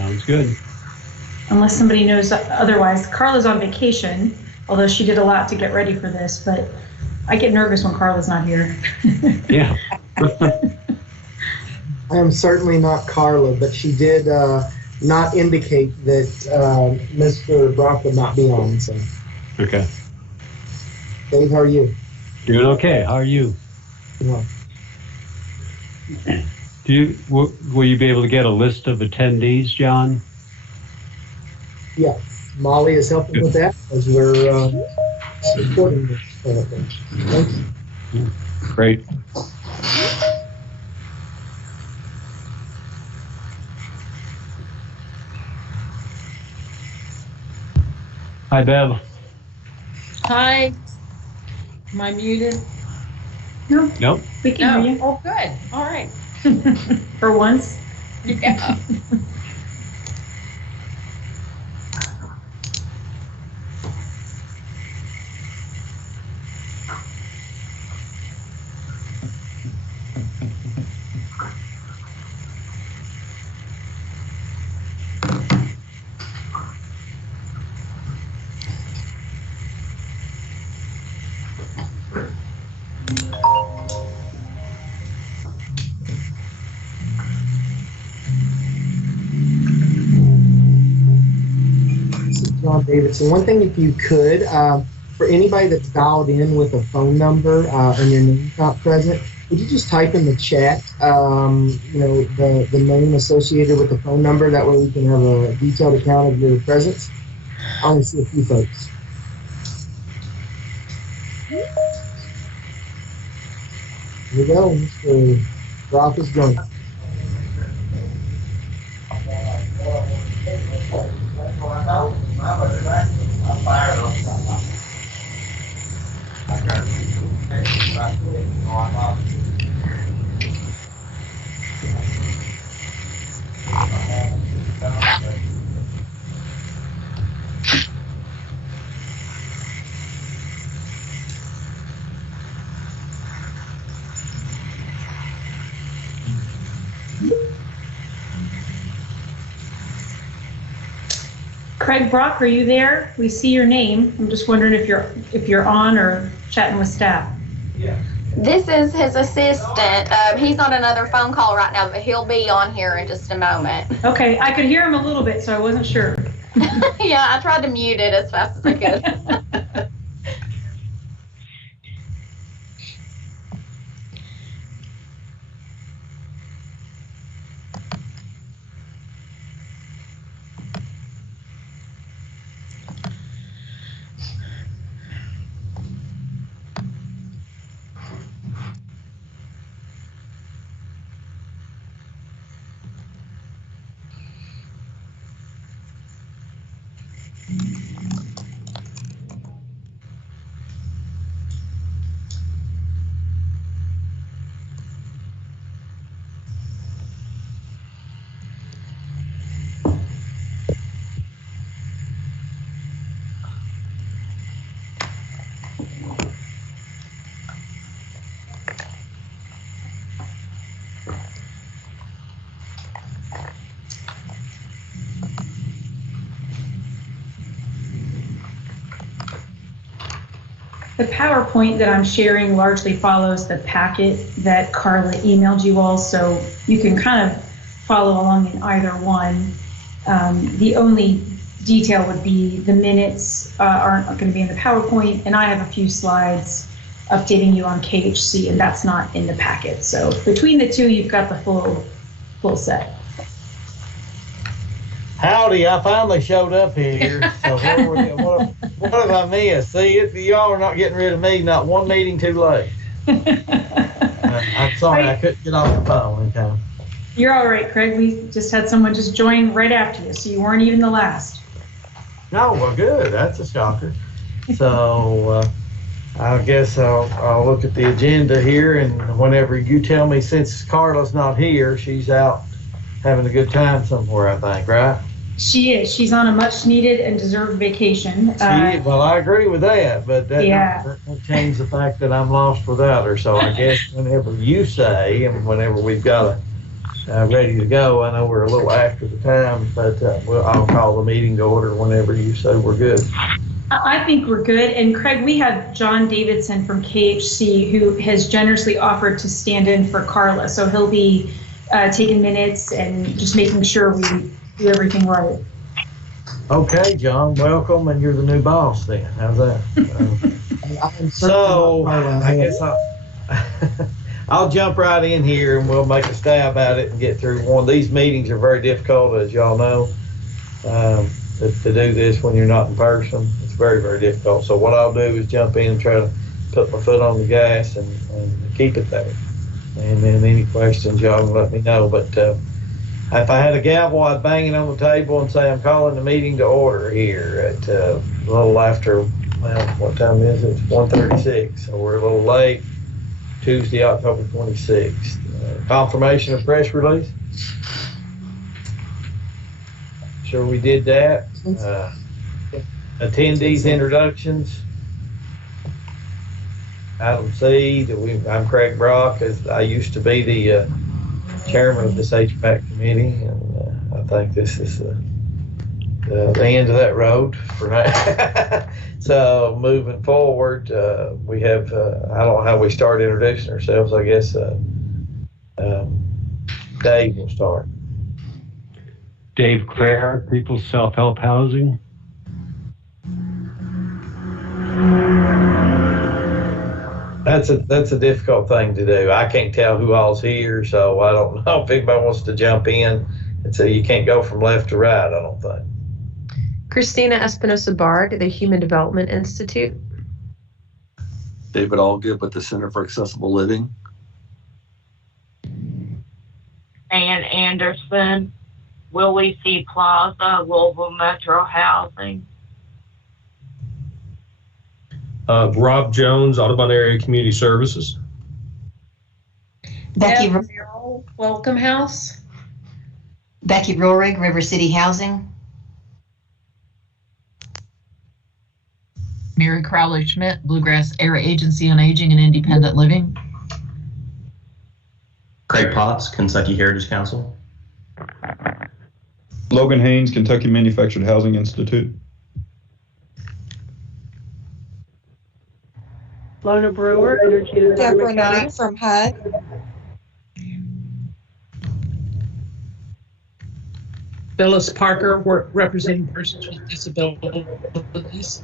Sounds good. Unless somebody knows otherwise. Carla's on vacation, although she did a lot to get ready for this, but I get nervous when Carla's not here. Yeah. I am certainly not Carla, but she did not indicate that Mr. Brock would not be on. So. Okay. Dave, how are you? Doing okay. How are you? Yeah. Will you be able to get a list of attendees, John? Yeah. Molly is helping with that as we're recording this. Thanks. Great. Hi, Bev. Hi. Am I muted? No. Nope. We can hear you. Oh, good. All right. For once. Yeah. John Davidson. One thing, if you could, for anybody that's dialed in with a phone number and your name's not present, would you just type in the chat, the name associated with the phone number? That way we can have a detailed account of your presence. I only see a few folks. Here we go. Mr. Brock is joining. Craig Brock, are you there? We see your name. I'm just wondering if you're on or chatting with staff. Yeah. This is his assistant. He's on another phone call right now, but he'll be on here in just a moment. Okay, I could hear him a little bit, so I wasn't sure. Yeah, I tried to mute it as fast as I could. The PowerPoint that I'm sharing largely follows the packet that Carla emailed you all, so you can kind of follow along in either one. The only detail would be the minutes aren't going to be in the PowerPoint, and I have a few slides updating you on KHC, and that's not in the packet. So between the two, you've got the full set. Howdy, I finally showed up here. So what have I missed? See, y'all are not getting rid of me, not one meeting too late. I'm sorry, I couldn't get off the phone in time. You're all right, Craig. We just had someone just join right after you, so you weren't even the last. No, well, good. That's a shocker. So I guess I'll look at the agenda here, and whenever you tell me, since Carla's not here, she's out having a good time somewhere, I think, right? She is. She's on a much-needed and deserved vacation. Well, I agree with that, but that doesn't change the fact that I'm lost without her. So I guess whenever you say, and whenever we've got ready to go. I know we're a little after the time, but I'll call the meeting to order whenever you say we're good. I think we're good. And Craig, we have John Davidson from KHC who has generously offered to stand in for Carla. So he'll be taking minutes and just making sure we do everything right. Okay, John, welcome, and you're the new boss then. How's that? So I guess I'll jump right in here and we'll make a stab at it and get through one. These meetings are very difficult, as y'all know, to do this when you're not in person. It's very, very difficult. So what I'll do is jump in and try to put my foot on the gas and keep it there. And then any questions, y'all can let me know. But if I had a gavel, I'd bang it on the table and say, I'm calling the meeting to order here at a little after, well, what time is it? It's 1:36, so we're a little late. Tuesday, October 26th. Confirmation of press release. Sure we did that. Attendees introductions. Item C, I'm Craig Brock. As I used to be the chairman of this Hpac committee, and I think this is the end of that road for now. So moving forward, we have, I don't know how we start introducing ourselves. I guess Dave will start. Dave Crair, People's Self-Help Housing. That's a difficult thing to do. I can't tell who all's here, so I don't know if anybody wants to jump in. And so you can't go from left to right, I don't think. Christina Espinosa Bard, the Human Development Institute. David Allgood with the Center for Accessible Living. Ann Anderson, Willie C. Plaza, Louisville Metro Housing. Rob Jones, Audubon Area Community Services. Becky Merrill, Welcome House. Becky Rohrig, River City Housing. Mary Crowley Schmidt, Bluegrass Area Agency on Aging and Independent Living. Craig Potts, Kentucky Heritage Council. Logan Haynes, Kentucky Manufactured Housing Institute. Lona Brewer, Energy and Deborah Knight from HUD. Phyllis Parker, representing persons with disabilities.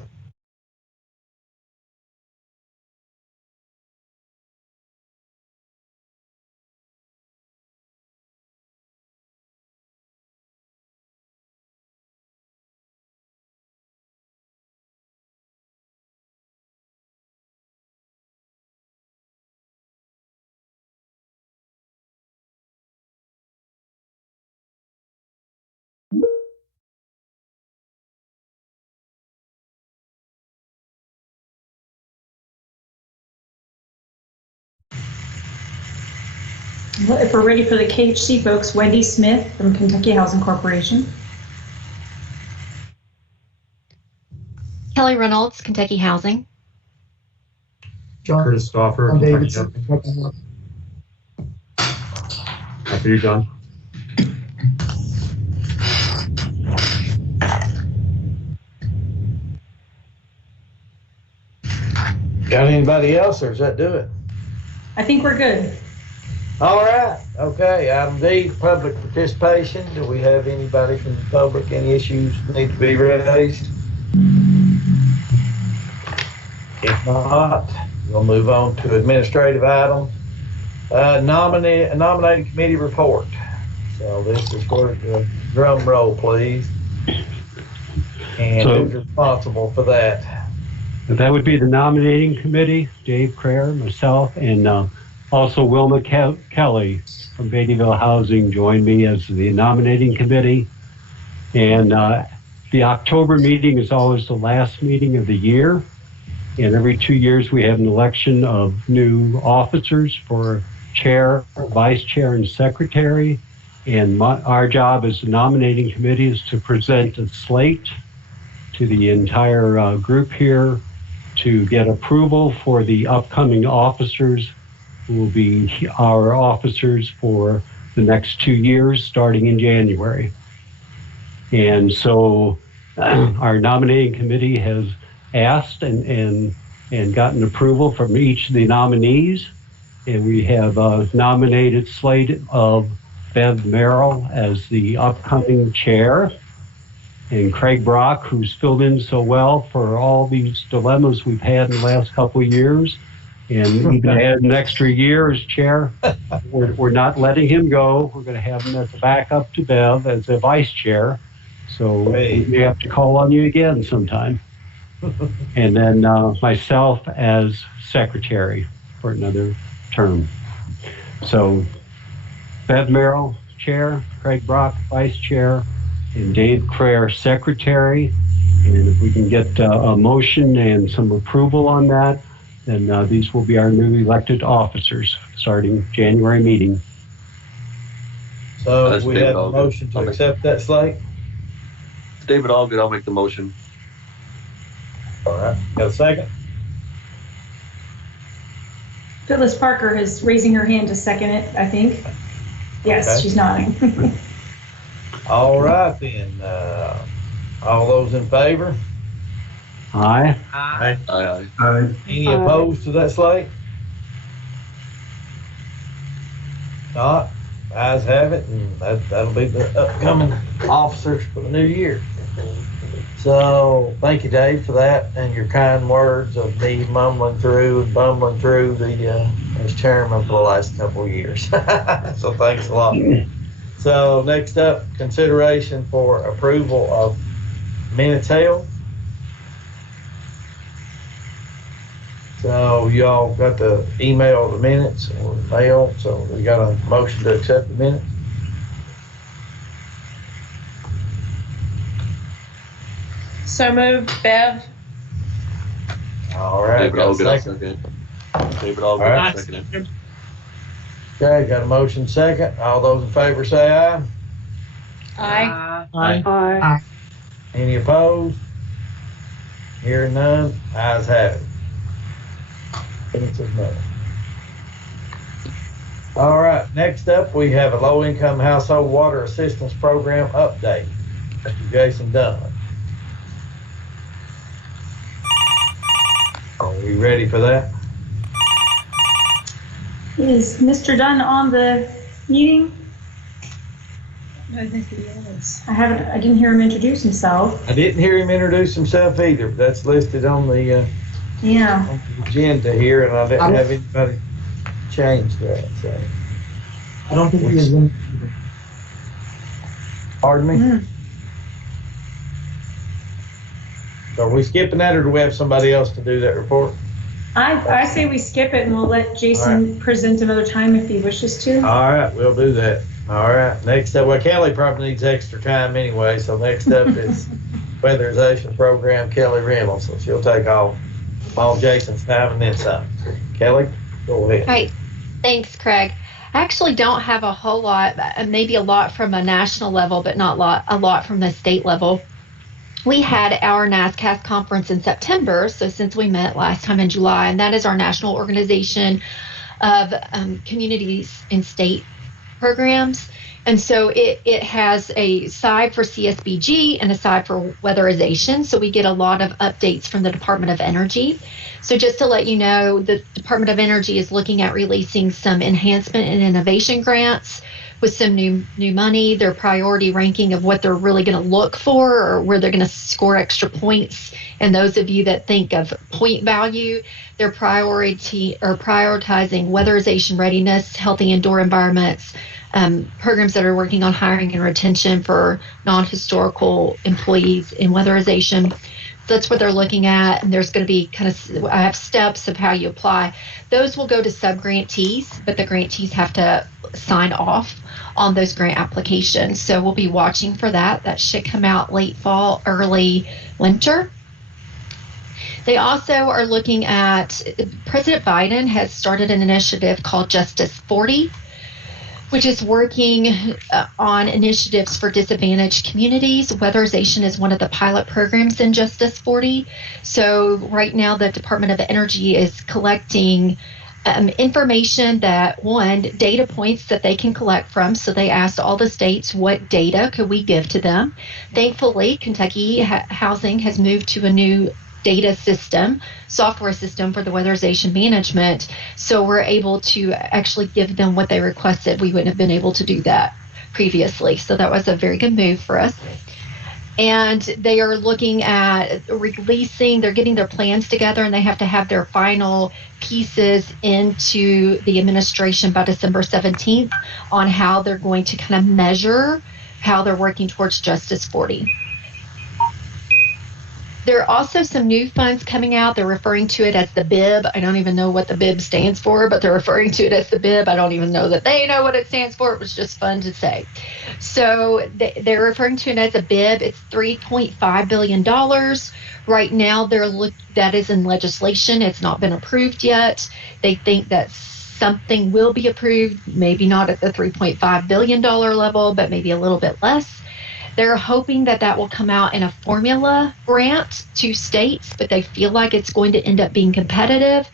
Well, if we're ready for the KHC folks, Wendy Smith from Kentucky Housing Corporation. Kelly Reynolds, Kentucky Housing. Curtis Stauffer, Kentucky Housing. After you, John. Got anybody else, or does that do it? I think we're good. All right. Okay. Item D, public participation. Do we have anybody from the public? Any issues need to be raised? If not, we'll move on to administrative items. Nominating committee report. So this is for the drum roll, please. And who's responsible for that? That would be the nominating committee, Dave Crair, myself, and also Wilma Kelly from Beattyville Housing joined me as the nominating committee. And the October meeting is always the last meeting of the year. And every 2 years we have an election of new officers for chair, vice chair, and secretary. And our job as the nominating committee is to present a slate to the entire group here to get approval for the upcoming officers who will be our officers for the next 2 years, starting in January. And so our nominating committee has asked and gotten approval from each of the nominees. And we have a nominated slate of Bev Merrill as the upcoming chair, and Craig Brock, who's filled in so well for all these dilemmas we've had in the last couple of years, and even add an extra year as chair. We're not letting him go. We're going to have him as a backup to Bev as a vice chair. So we have to call on you again sometime. And then myself as secretary for another term. So Bev Merrill, chair, Craig Brock, vice chair, and Dave Crair, secretary. And if we can get a motion and some approval on that, then these will be our new elected officers starting January meeting. So we have a motion to accept that slate. David Allgood, I'll make the motion. All right, got a second? Phyllis Parker is raising her hand to second it, I think. Yes, okay. She's nodding. All right, then. All those in favor? Aye. Aye. Aye. Aye. Any opposed to that slate? Not. Ayes have it, and that'll be the upcoming officers for the new year. So thank you, Dave, for that and your kind words of me mumbling through and bumbling through the as chairman for the last couple of years. So thanks a lot. So next up, consideration for approval of minutes held. So y'all got the email the minutes or mail, so we got a motion to accept the minutes. So moved, Bev. All right. David Allgood, second. David Allgood, second. Okay, got a motion second. All those in favor say aye. Aye. Aye. Aye. Any opposed? Hearing none, ayes have it. All right, next up we have a low-income household water assistance program update. Mr. Jason Dunn. Are we ready for that? Is Mr. Dunn on the meeting? I think he is. I didn't hear him introduce himself. I didn't hear him introduce himself either, but that's listed on the on the agenda here, and I didn't have anybody change that. So I don't think he is in. Pardon me? So are we skipping that, or do we have somebody else to do that report? I say we skip it and we'll let Jason present another time if he wishes to. All right, we'll do that. All right, next up, well, Kelly probably needs extra time anyway, so next up is Weatherization Program, Kelly Reynolds, so she'll take all Jason's time and then some. Kelly, go ahead. Hi, thanks, Craig. I actually don't have a whole lot, maybe a lot from a national level, but not a lot from the state level. We had our NASCAS conference in September, so since we met last time in July, and that is our national organization of communities and state programs. And so it has a side for CSBG and a side for weatherization. So we get a lot of updates from the Department of Energy. So just to let you know, the Department of Energy is looking at releasing some enhancement and innovation grants with some new money, their priority ranking of what they're really going to look for or where they're going to score extra points. And those of you that think of point value, they're prioritizing weatherization readiness, healthy indoor environments, programs that are working on hiring and retention for non-historical employees in weatherization. So that's what they're looking at. And there's going to be I have steps of how you apply. Those will go to sub-grantees, but the grantees have to sign off on those grant applications. So we'll be watching for that. That should come out late fall, early winter. They also are looking at, President Biden has started an initiative called Justice 40, which is working on initiatives for disadvantaged communities. Weatherization is one of the pilot programs in Justice 40. So right now the Department of Energy is collecting information that, one, data points that they can collect from. So they asked all the states what data could we give to them. Thankfully, Kentucky Housing has moved to a new data system, software system for the weatherization management. So we're able to actually give them what they requested. We wouldn't have been able to do that previously. So that was a very good move for us. And they are looking at releasing, they're getting their plans together, and they have to have their final pieces into the administration by December 17th on how they're going to kind of measure how they're working towards Justice 40. There are also some new funds coming out. They're referring to it as the BIB. I don't even know what the BIB stands for, but they're referring to it as the BIB. I don't even know that they know what it stands for. It was just fun to say. So they're referring to it as a BIB. It's $3.5 billion. Right now, that is in legislation. It's not been approved yet. They think that something will be approved, maybe not at the $3.5 billion level, but maybe a little bit less. They're hoping that will come out in a formula grant to states, but they feel like it's going to end up being competitive.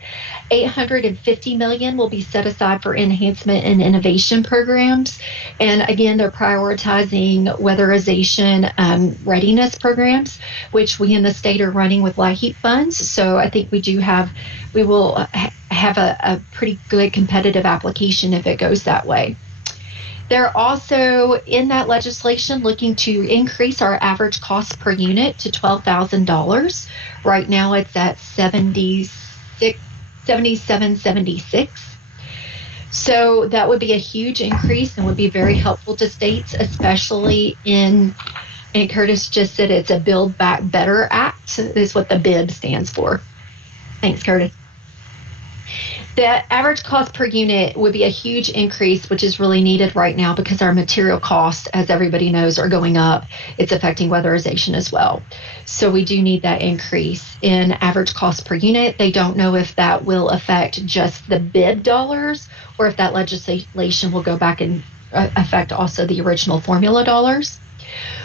$850 million will be set aside for enhancement and innovation programs. And again, they're prioritizing weatherization readiness programs, which we in the state are running with LIHEAP funds. So I think we will have a pretty good competitive application if it goes that way. They're also in that legislation looking to increase our average cost per unit to $12,000. Right now it's at $77.76. So that would be a huge increase and would be very helpful to states, especially and Curtis just said it's a Build Back Better Act is what the BIB stands for. Thanks, Curtis. The average cost per unit would be a huge increase, which is really needed right now because our material costs, as everybody knows, are going up. It's affecting weatherization as well. So we do need that increase in average cost per unit. They don't know if that will affect just the BIB dollars or if that legislation will go back and affect also the original formula dollars.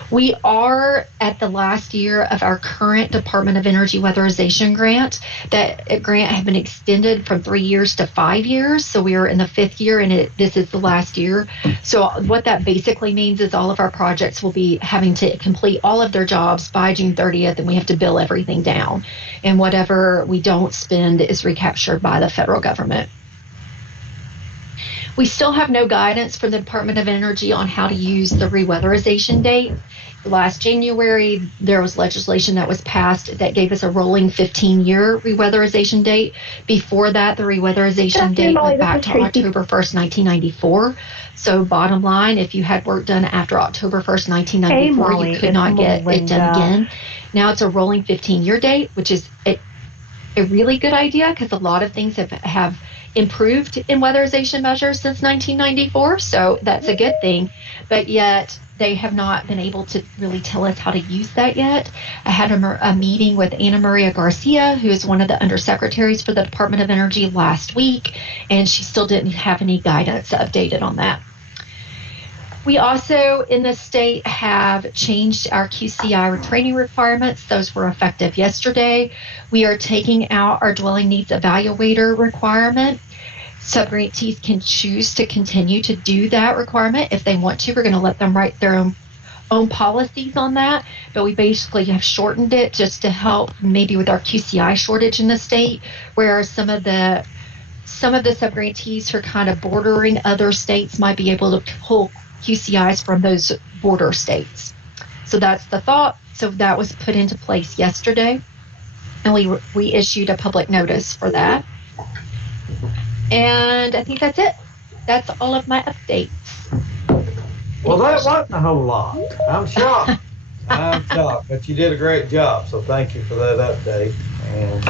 We are at the last year of our current Department of Energy weatherization grant. That grant has been extended from 3 years to 5 years. So we are in the 5th year and this is the last year. So what that basically means is all of our projects will be having to complete all of their jobs by June 30th and we have to bill everything down. And whatever we don't spend is recaptured by the federal government. We still have no guidance from the Department of Energy on how to use the reweatherization date. Last January, there was legislation that was passed that gave us a rolling 15-year reweatherization date. Before that, the reweatherization date went back to October 1st, 1994. So bottom line, if you had work done after October 1st, 1994, you could not get it done again. Now it's a rolling 15-year date, which is a really good idea because a lot of things have improved in weatherization measures since 1994, so that's a good thing. But yet they have not been able to really tell us how to use that yet. I had a meeting with Ana Maria Garcia, who is one of the undersecretaries for the Department of Energy last week, and she still didn't have any guidance updated on that. We also in the state have changed our QCI training requirements. Those were effective yesterday. We are taking out our dwelling needs evaluator requirement. Subgrantees can choose to continue to do that requirement if they want to. We're going to let them write their own policies on that, but we basically have shortened it just to help maybe with our QCI shortage in the state, where some of the subgrantees who are kind of bordering other states might be able to pull QCIs from those border states. So that's the thought. So that was put into place yesterday, and we issued a public notice for that. And I think that's it. That's all of my updates. Well, that wasn't a whole lot. I'm shocked. I'm shocked, but you did a great job. So thank you for that update. And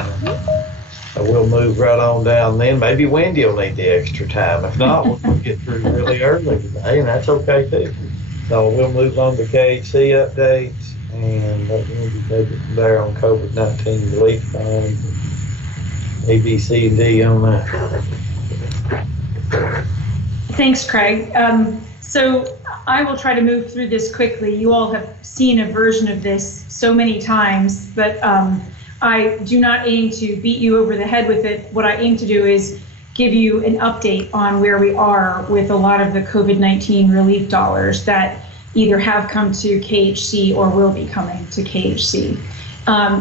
we'll move right on down then. Maybe Wendy will need the extra time. If not, we'll get through really early today, and that's okay too. So we'll move on to Khc updates and let Wendy take it from there on COVID-19 relief funds, A, B, C, and D on that. Thanks, Craig. So I will try to move through this quickly. You all have seen a version of this so many times, but I do not aim to beat you over the head with it. What I aim to do is give you an update on where we are with a lot of the COVID-19 relief dollars that either have come to KHC or will be coming to KHC.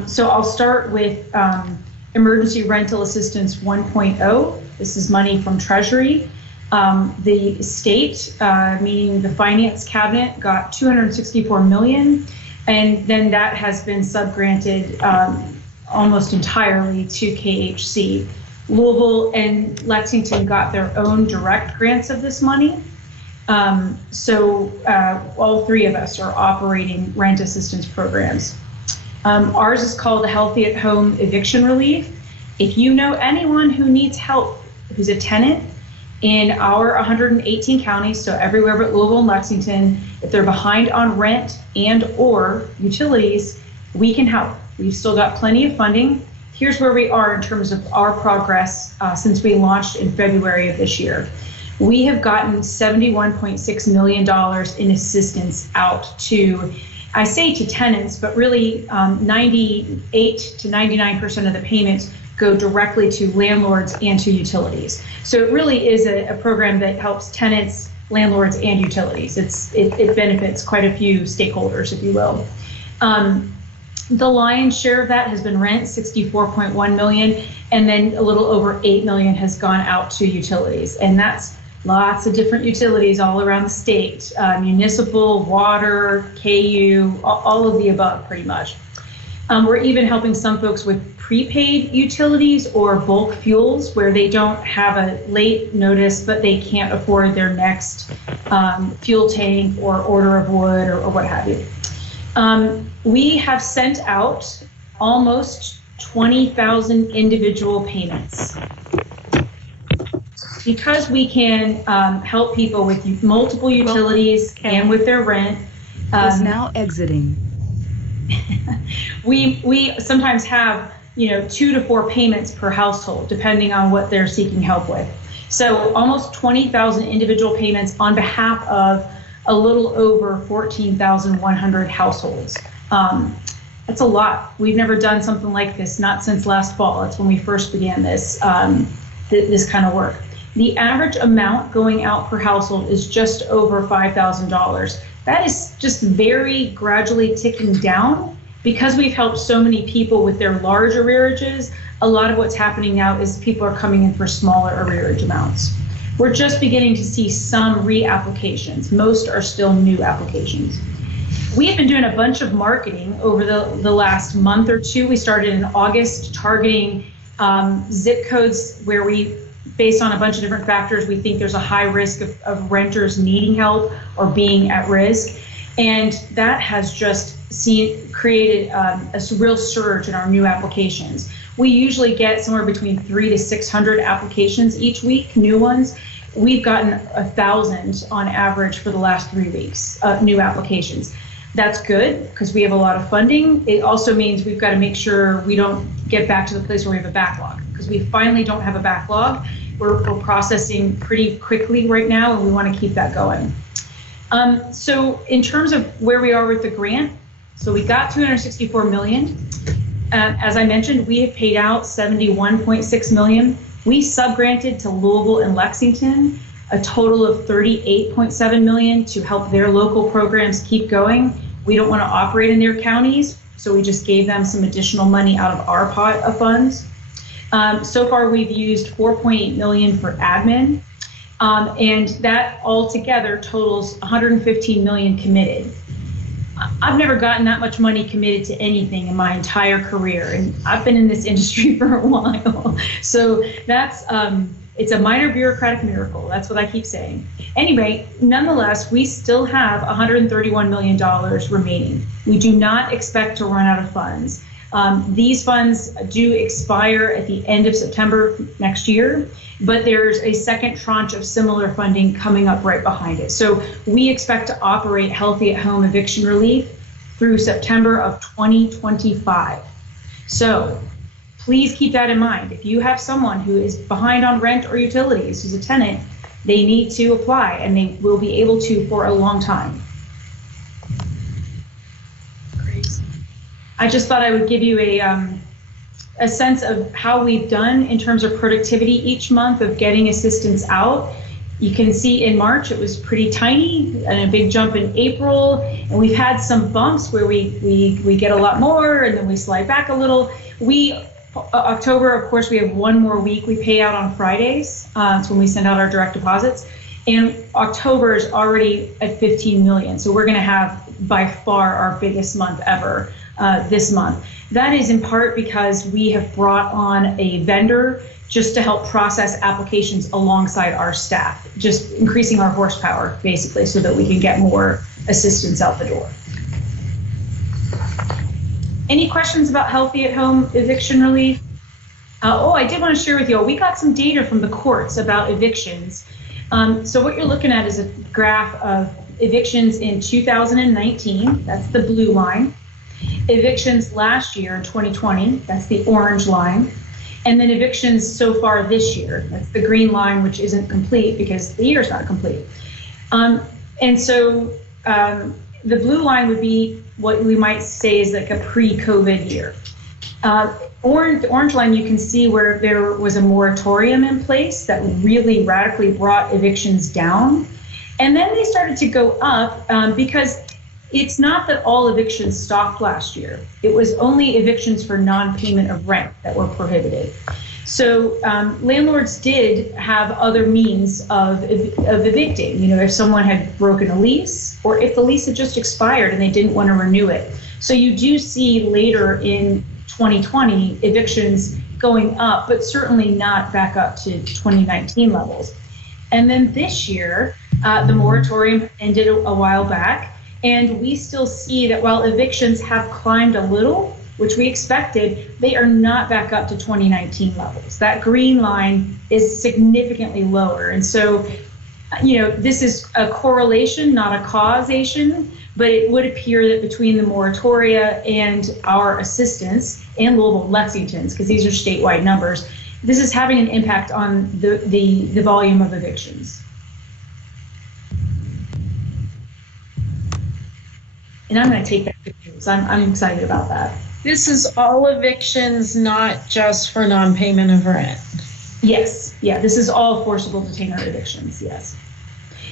So I'll start with Emergency Rental Assistance 1.0. This is money from Treasury. The state, meaning the Finance Cabinet, got $264 million, and then that has been subgranted almost entirely to KHC. Louisville and Lexington got their own direct grants of this money. So all three of us are operating rent assistance programs. Ours is called Healthy at Home Eviction Relief. If you know anyone who needs help, who's a tenant in our 118 counties, so everywhere but Louisville and Lexington, if they're behind on rent and or utilities, we can help. We've still got plenty of funding. Here's where we are in terms of our progress since we launched in February of this year. We have gotten $71.6 million in assistance out to, I say to tenants, but really 98 to 99% of the payments go directly to landlords and to utilities. So it really is a program that helps tenants, landlords, and utilities. It benefits quite a few stakeholders, if you will. The lion's share of that has been rent, $64.1 million, and then a little over $8 million has gone out to utilities. And that's lots of different utilities all around the state, municipal, water, KU, all of the above pretty much. We're even helping some folks with prepaid utilities or bulk fuels where they don't have a late notice, but they can't afford their next fuel tank or order of wood or what have you. We have sent out almost 20,000 individual payments. Because we can help people with multiple utilities and with their rent. Is now exiting. We sometimes have 2 to 4 payments per household, depending on what they're seeking help with. So almost 20,000 individual payments on behalf of a little over 14,100 households. That's a lot. We've never done something like this, not since last fall. That's when we first began this this kind of work. The average amount going out per household is just over $5,000. That is just very gradually ticking down because we've helped so many people with their large arrearages. A lot of what's happening now is people are coming in for smaller arrearage amounts. We're just beginning to see some reapplications. Most are still new applications. We have been doing a bunch of marketing over the last month or two. We started in August targeting zip codes where we, based on a bunch of different factors, we think there's a high risk of renters needing help or being at risk. And that has just created a real surge in our new applications. We usually get somewhere between 300 to 600 applications each week, new ones. We've gotten 1,000 on average for the last 3 weeks, new applications. That's good because we have a lot of funding. It also means we've got to make sure we don't get back to the place where we have a backlog, because we finally don't have a backlog. We're processing pretty quickly right now, and we want to keep that going. So in terms of where we are with the grant, so we got $264 million. As I mentioned, we have paid out $71.6 million. We subgranted to Louisville and Lexington a total of $38.7 million to help their local programs keep going. We don't want to operate in their counties, so we just gave them some additional money out of our pot of funds. So far, we've used $4.8 million for admin, and that altogether totals $115 million committed. I've never gotten that much money committed to anything in my entire career, and I've been in this industry for a while. So that's it's a minor bureaucratic miracle. That's what I keep saying. Anyway, nonetheless, we still have $131 million remaining. We do not expect to run out of funds. These funds do expire at the end of September next year, but there's a second tranche of similar funding coming up right behind it. So we expect to operate Healthy at Home Eviction Relief through September of 2025. So please keep that in mind. If you have someone who is behind on rent or utilities, who's a tenant, they need to apply, and they will be able to for a long time. I just thought I would give you a sense of how we've done in terms of productivity each month of getting assistance out, you can see in March it was pretty tiny and a big jump in April, and we've had some bumps where we get a lot more and then we slide back a little. October, of course, we have one more week. We pay out on Fridays. It's when we send out our direct deposits. And October is already at 15 million. So we're going to have by far our biggest month ever this month. That is in part because we have brought on a vendor just to help process applications alongside our staff, just increasing our horsepower, basically, so that we can get more assistance out the door. Any questions about Healthy at Home eviction relief? I did want to share with you all, we got some data from the courts about evictions. So what you're looking at is a graph of evictions in 2019, that's the blue line. Evictions last year in 2020, that's the orange line. And then evictions so far this year, that's the green line, which isn't complete because the year's not complete. And so the blue line would be what we might say is like a pre-COVID year. Orange line, you can see where there was a moratorium in place that really radically brought evictions down. And then they started to go up because it's not that all evictions stopped last year. It was only evictions for non-payment of rent that were prohibited. So landlords did have other means of evicting. You know, if someone had broken a lease or if the lease had just expired and they didn't want to renew it. So you do see later in 2020 evictions going up, but certainly not back up to 2019 levels. And then this year, the moratorium ended a while back, and we still see that while evictions have climbed a little, which we expected, they are not back up to 2019 levels. That green line is significantly lower. And so, you know, this is a correlation, not a causation, but it would appear that between the moratoria and our assistance and Louisville and Lexington's, because these are statewide numbers, this is having an impact on the volume of evictions. And I'm going to take that pictures. I'm excited about that. This is all evictions, not just for non-payment of rent. Yes, yeah, this is all forcible detainer evictions, yes.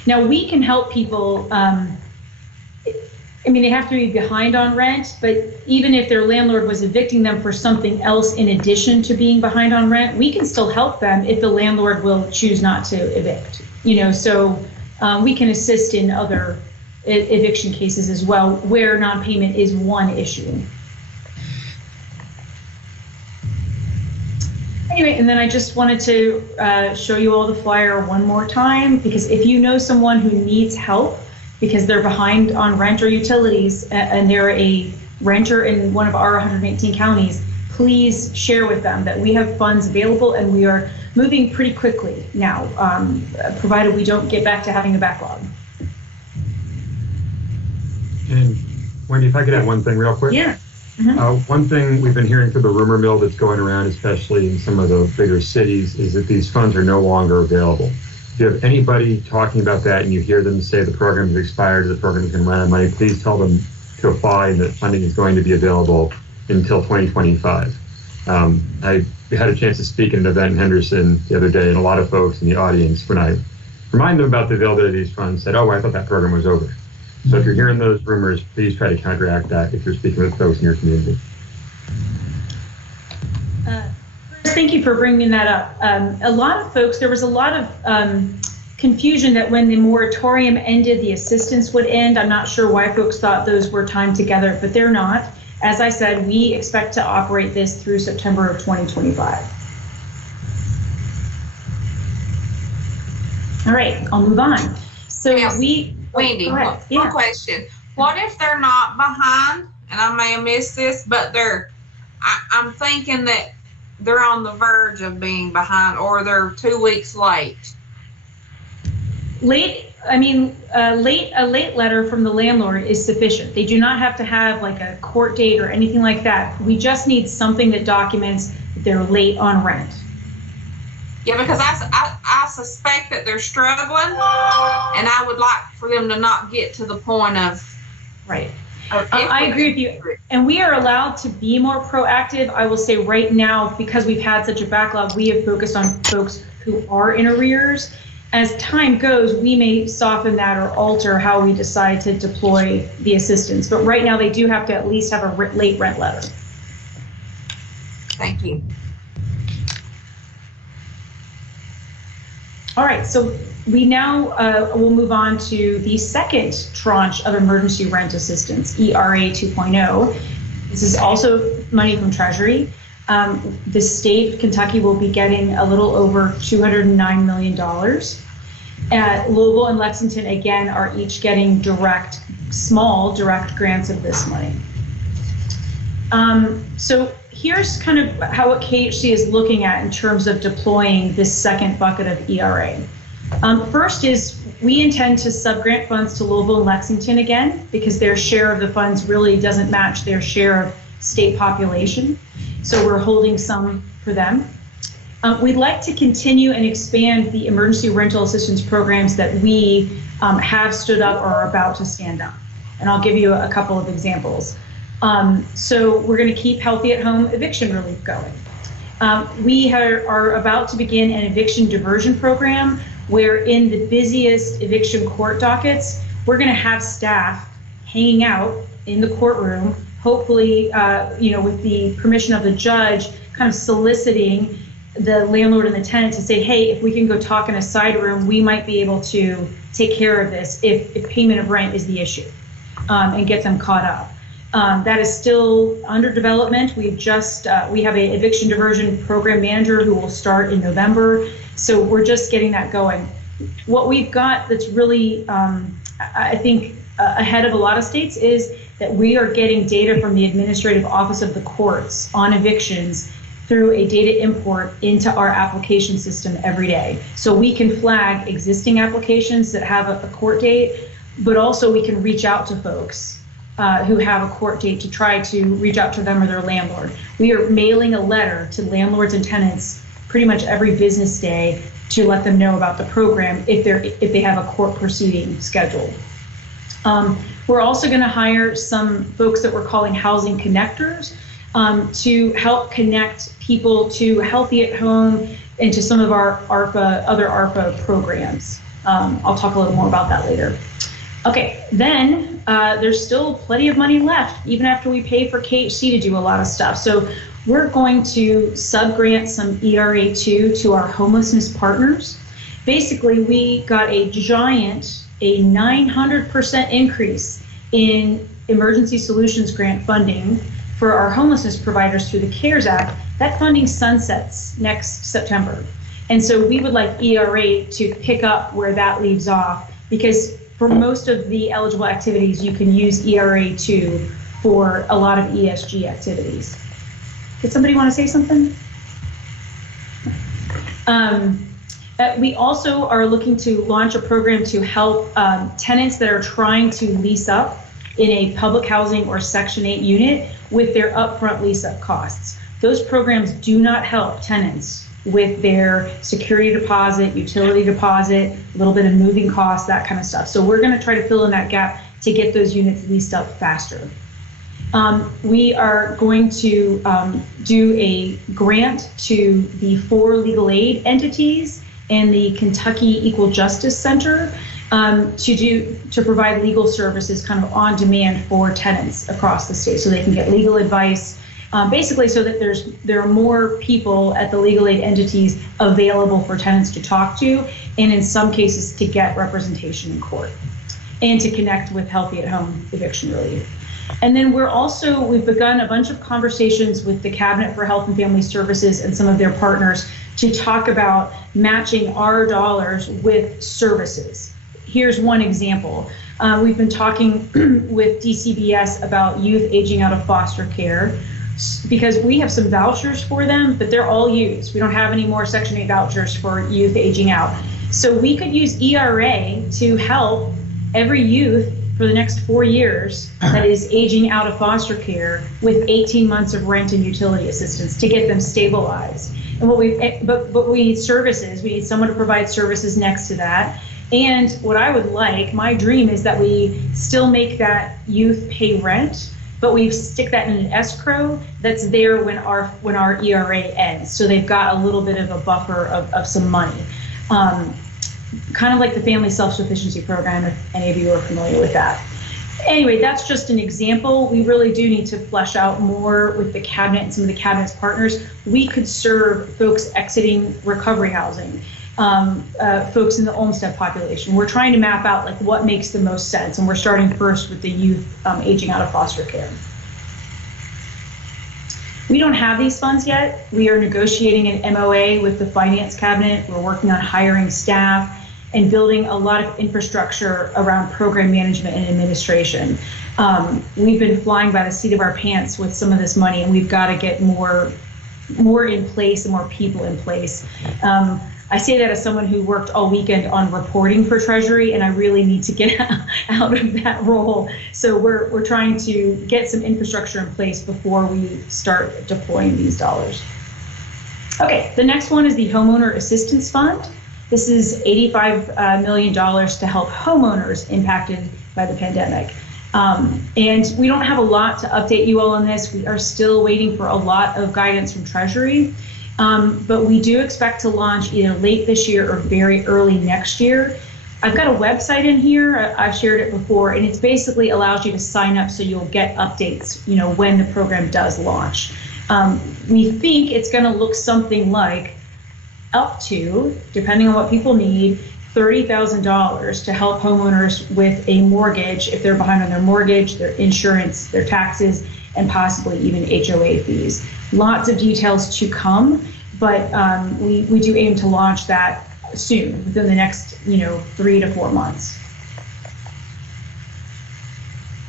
Now we can help people, I mean, they have to be behind on rent, but even if their landlord was evicting them for something else in addition to being behind on rent, we can still help them if the landlord will choose not to evict. You know, so we can assist in other eviction cases as well, where non-payment is one issue. Anyway, and then I just wanted to show you all the flyer one more time, because if you know someone who needs help because they're behind on rent or utilities and they're a renter in one of our 118 counties, please share with them that we have funds available and we are moving pretty quickly now, provided we don't get back to having a backlog. And Wendy, if I could add one thing real quick. Yeah. One thing we've been hearing through the rumor mill that's going around, especially in some of the bigger cities, is that these funds are no longer available. If you have anybody talking about that and you hear them say the program has expired, the program is going to run out of money, please tell them to apply and that funding is going to be available until 2025. I had a chance to speak at an event in Henderson the other day, and a lot of folks in the audience, when I remind them about the availability of these funds, said, "Oh, I thought that program was over." So if you're hearing those rumors, please try to counteract that if you're speaking with folks in your community. Thank you for bringing that up. A lot of folks, there was a lot of confusion that when the moratorium ended, the assistance would end. I'm not sure why folks thought those were timed together, but they're not. As I said, we expect to operate this through September of 2025. All right, I'll move on. So yes. Wendy, one question. What if they're not behind, and I may have missed this, but I'm thinking that they're on the verge of being behind, or they're 2 weeks late? Late, I mean, a late letter from the landlord is sufficient. They do not have to have like a court date or anything like that. We just need something that documents that they're late on rent. Yeah, because I suspect that they're struggling, and I would like for them to not get to the point of... Right. I agree with you. And we are allowed to be more proactive. I will say right now, because we've had such a backlog, we have focused on folks who are in arrears. As time goes, we may soften that or alter how we decide to deploy the assistance. But right now, they do have to at least have a late rent letter. Thank you. All right, so we now will move on to the second tranche of emergency rent assistance, ERA 2.0. This is also money from Treasury. The state of Kentucky will be getting a little over $209 million. Louisville and Lexington, again, are each getting small direct grants of this money. So here's kind of how what KHC is looking at in terms of deploying this second bucket of ERA. First is we intend to subgrant funds to Louisville and Lexington again, because their share of the funds really doesn't match their share of state population. So we're holding some for them. We'd like to continue and expand the emergency rental assistance programs that we have stood up or are about to stand up. And I'll give you a couple of examples. So we're going to keep Healthy at Home eviction relief going. We are about to begin an eviction diversion program where in the busiest eviction court dockets, we're going to have staff hanging out in the courtroom, hopefully, with the permission of the judge, kind of soliciting the landlord and the tenant to say, hey, if we can go talk in a side room, we might be able to take care of this if payment of rent is the issue, and get them caught up. That is still under development. We have an eviction diversion program manager who will start in November. So we're just getting that going. What we've got that's really, I think, ahead of a lot of states is that we are getting data from the Administrative Office of the Courts on evictions through a data import into our application system every day. So we can flag existing applications that have a court date, but also we can reach out to folks who have a court date to try to reach out to them or their landlord. We are mailing a letter to landlords and tenants pretty much every business day to let them know about the program if they have a court proceeding scheduled. We're also going to hire some folks that we're calling housing connectors to help connect people to Healthy at Home and to some of our other ARPA programs. I'll talk a little more about that later. Okay, then there's still plenty of money left, even after we pay for KHC to do a lot of stuff. So we're going to subgrant some ERA2 to our homelessness partners. Basically, we got a 900% increase in emergency solutions grant funding for our homelessness providers through the CARES Act. That funding sunsets next September. And so we would like ERA to pick up where that leaves off, because for most of the eligible activities, you can use ERA2 for a lot of ESG activities. Did somebody want to say something? We also are looking to launch a program to help tenants that are trying to lease up in a public housing or Section 8 unit with their upfront lease-up costs. Those programs do not help tenants with their security deposit, utility deposit, a little bit of moving costs, that kind of stuff. So we're going to try to fill in that gap to get those units leased up faster. We are going to do a grant to the 4 legal aid entities and the Kentucky Equal Justice Center to provide legal services kind of on demand for tenants across the state, so they can get legal advice, basically so that there are more people at the legal aid entities available for tenants to talk to, and in some cases to get representation in court, and to connect with Healthy at Home eviction relief. And then we've begun a bunch of conversations with the Cabinet for Health and Family Services and some of their partners to talk about matching our dollars with services. Here's one example. We've been talking with DCBS about youth aging out of foster care, because we have some vouchers for them, but they're all used. We don't have any more Section 8 vouchers for youth aging out. So we could use ERA to help every youth for the next 4 years that is aging out of foster care with 18 months of rent and utility assistance to get them stabilized. And but we need services. We need someone to provide services next to that. And what I would like, my dream is that we still make that youth pay rent, but we stick that in an escrow that's there when our ERA ends. So they've got a little bit of a buffer of some money. Kind of like the Family Self-Sufficiency Program, if any of you are familiar with that. Anyway, that's just an example. We really do need to flesh out more with the cabinet and some of the cabinet's partners. We could serve folks exiting recovery housing, folks in the Olmsted population. We're trying to map out like what makes the most sense, and we're starting first with the youth aging out of foster care. We don't have these funds yet. We are negotiating an MOA with the finance cabinet. We're working on hiring staff and building a lot of infrastructure around program management and administration. We've been flying by the seat of our pants with some of this money, and we've got to get more in place and more people in place. I say that as someone who worked all weekend on reporting for Treasury, and I really need to get out of that role. So we're trying to get some infrastructure in place before we start deploying these dollars. Okay, the next one is the Homeowner Assistance Fund. This is $85 million to help homeowners impacted by the pandemic. And we don't have a lot to update you all on this. We are still waiting for a lot of guidance from Treasury. But we do expect to launch either late this year or very early next year. I've got a website in here. I've shared it before, and it's basically allows you to sign up so you'll get updates, when the program does launch. We think it's going to look something like up to, depending on what people need, $30,000 to help homeowners with a mortgage if they're behind on their mortgage, their insurance, their taxes, and possibly even HOA fees. Lots of details to come, but we do aim to launch that soon, within the next 3 to 4 months.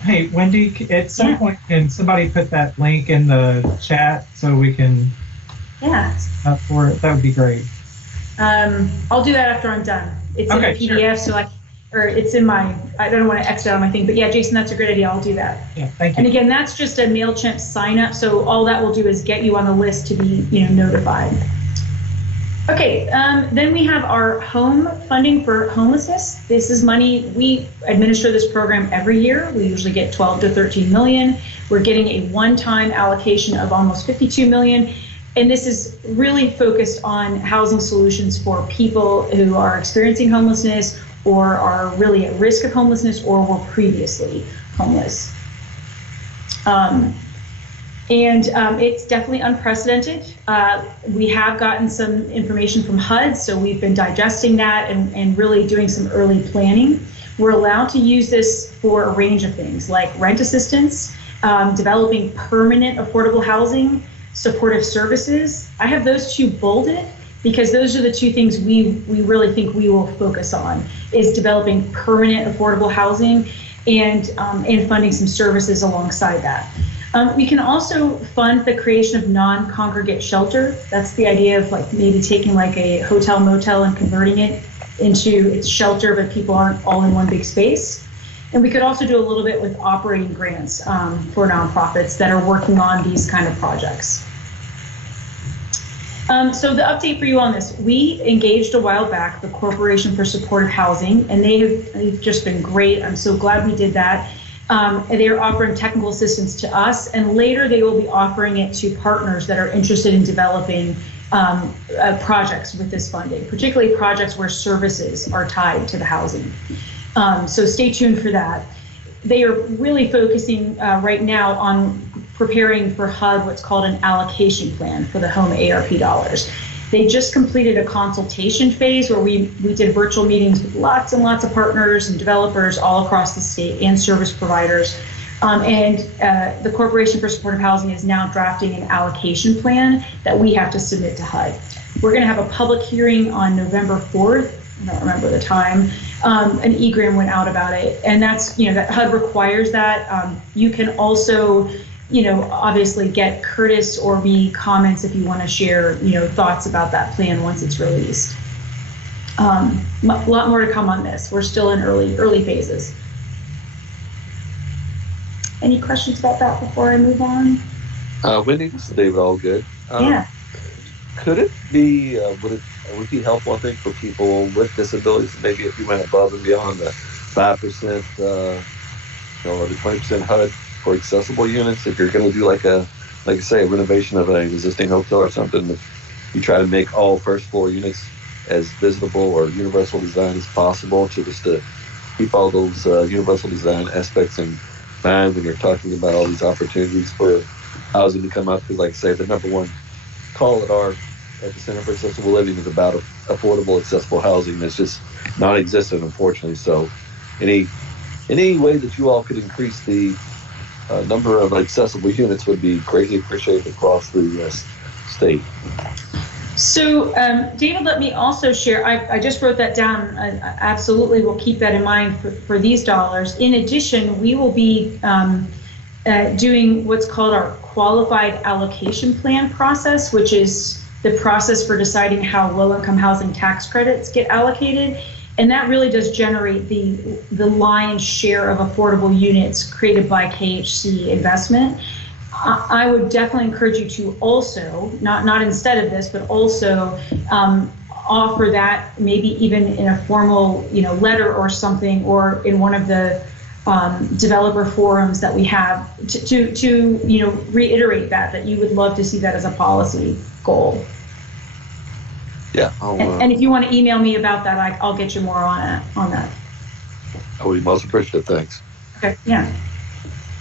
Hey, Wendy, at some point, can somebody put that link in the chat so we can for it? That would be great. I'll do that after I'm done. It's in a PDF, sure. or it's in my, I don't want to exit out my thing, but yeah, Jason, that's a great idea. I'll do that. Yeah, thank you. And again, that's just a MailChimp sign up. So all that will do is get you on the list to be, notified. Okay, then we have our home funding for homelessness. This is money, we administer this program every year. We usually get 12 to 13 million. We're getting a one-time allocation of almost 52 million. And this is really focused on housing solutions for people who are experiencing homelessness or are really at risk of homelessness or were previously homeless. It's definitely unprecedented. We have gotten some information from HUD, so we've been digesting that and really doing some early planning. We're allowed to use this for a range of things like rent assistance, developing permanent affordable housing, supportive services. I have those two bolded because those are the two things we really think we will focus on, is developing permanent affordable housing and funding some services alongside that. We can also fund the creation of non-congregate shelter. That's the idea of like maybe taking like a hotel motel and converting it into its shelter, but people aren't all in one big space. And we could also do a little bit with operating grants for nonprofits that are working on these kind of projects. So the update for you on this, we engaged a while back the Corporation for Supportive Housing, and they've just been great. I'm so glad we did that. They are offering technical assistance to us, and later they will be offering it to partners that are interested in developing projects with this funding, particularly projects where services are tied to the housing. So stay tuned for that. They are really focusing right now on preparing for HUD what's called an allocation plan for the home ARP dollars. They just completed a consultation phase where we did virtual meetings with lots and lots of partners and developers all across the state and service providers. The Corporation for Supportive Housing is now drafting an allocation plan that we have to submit to HUD. We're going to have a public hearing on November 4th. I don't remember the time. An egram went out about it, and that's, that HUD requires that. You can also, obviously get Curtis or me comments if you want to share, thoughts about that plan once it's released. A lot more to come on this. We're still in early phases. Any questions about that before I move on? Wendy, this is David Allgood. Yeah. Could it be, would it be helpful, I think, for people with disabilities, maybe if you went above and beyond the 5%, or the 20% HUD for accessible units, if you're going to do like I say, a renovation of an existing hotel or something, if you try to make all first floor units as visitable or universal design as possible, to just to keep all those universal design aspects in mind when you're talking about all these opportunities for housing to come up. Because, like I say, the number one call at the Center for Accessible Living is about affordable, accessible housing. That's just non-existent, unfortunately. So, any way that you all could increase the number of accessible units would be greatly appreciated across the state. So, David, let me also share. I just wrote that down. I absolutely will keep that in mind for these dollars. In addition, we will be doing what's called our qualified allocation plan process, which is the process for deciding how low-income housing tax credits get allocated. And that really does generate the lion's share of affordable units created by KHC investment. I would definitely encourage you to also, not instead of this, but also offer that maybe even in a formal, letter or something, or in one of the developer forums that we have to reiterate that you would love to see that as a policy goal. Yeah. And if you want to email me about that, I'll get you more on that. I would be most appreciative. Thanks. Okay. Yeah.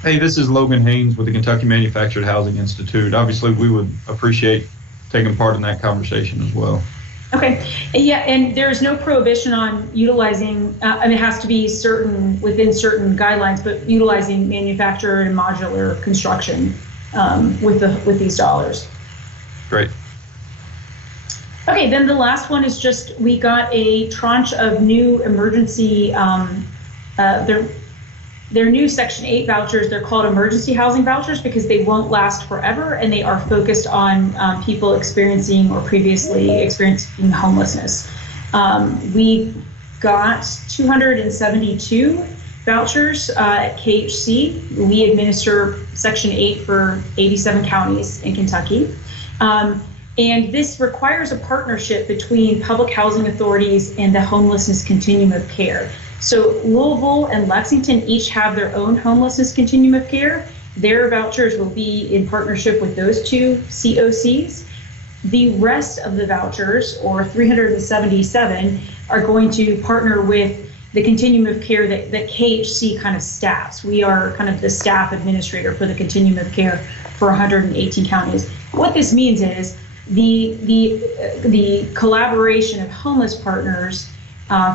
Hey, this is Logan Haynes with the Kentucky Manufactured Housing Institute. Obviously, we would appreciate taking part in that conversation as well. Okay. Yeah, and there's no prohibition on utilizing, it has to be within certain guidelines, but utilizing manufactured and modular construction with these dollars. Great. Okay, then the last one is just, we got a tranche of new emergency, they're new Section 8 vouchers. They're called emergency housing vouchers because they won't last forever, and they are focused on people experiencing or previously experiencing homelessness. We got 272 vouchers at KHC. We administer Section 8 for 87 counties in Kentucky. And this requires a partnership between public housing authorities and the homelessness continuum of care. So Louisville and Lexington each have their own homelessness continuum of care. Their vouchers will be in partnership with those two COCs. The rest of the vouchers, or 377, are going to partner with the continuum of care that KHC kind of staffs. We are kind of the staff administrator for the continuum of care for 118 counties. What this means is the collaboration of homeless partners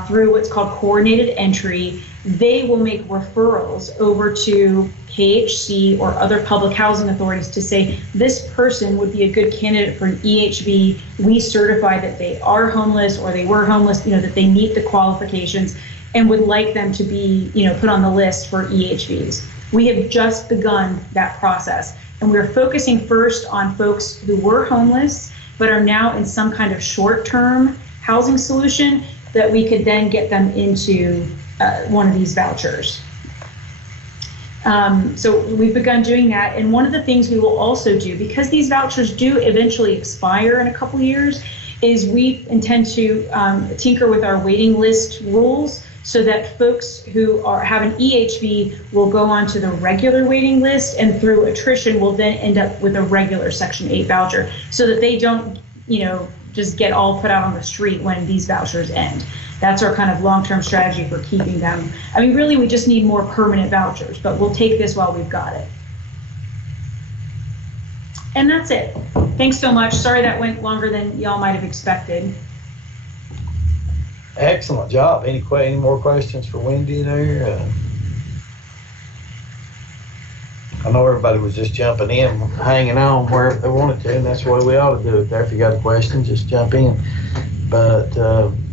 through what's called coordinated entry. They will make referrals over to KHC or other public housing authorities to say, this person would be a good candidate for an EHV. We certify that they are homeless or they were homeless, that they meet the qualifications, and would like them to be, put on the list for EHVs. We have just begun that process, and we're focusing first on folks who were homeless but are now in some kind of short-term housing solution that we could then get them into one of these vouchers. So we've begun doing that. And one of the things we will also do, because these vouchers do eventually expire in a couple years, is we intend to tinker with our waiting list rules so that folks who have an EHV will go onto the regular waiting list, and through attrition will then end up with a regular Section 8 voucher, so that they don't, just get all put out on the street when these vouchers end. That's our kind of long-term strategy for keeping them. I mean, really, we just need more permanent vouchers, but we'll take this while we've got it. And that's it. Thanks so much. Sorry that went longer than y'all might have expected. Excellent job. Any more questions for Wendy there? I know everybody was just jumping in, hanging on wherever they wanted to, and that's the way we ought to do it there. If you got a question, just jump in. But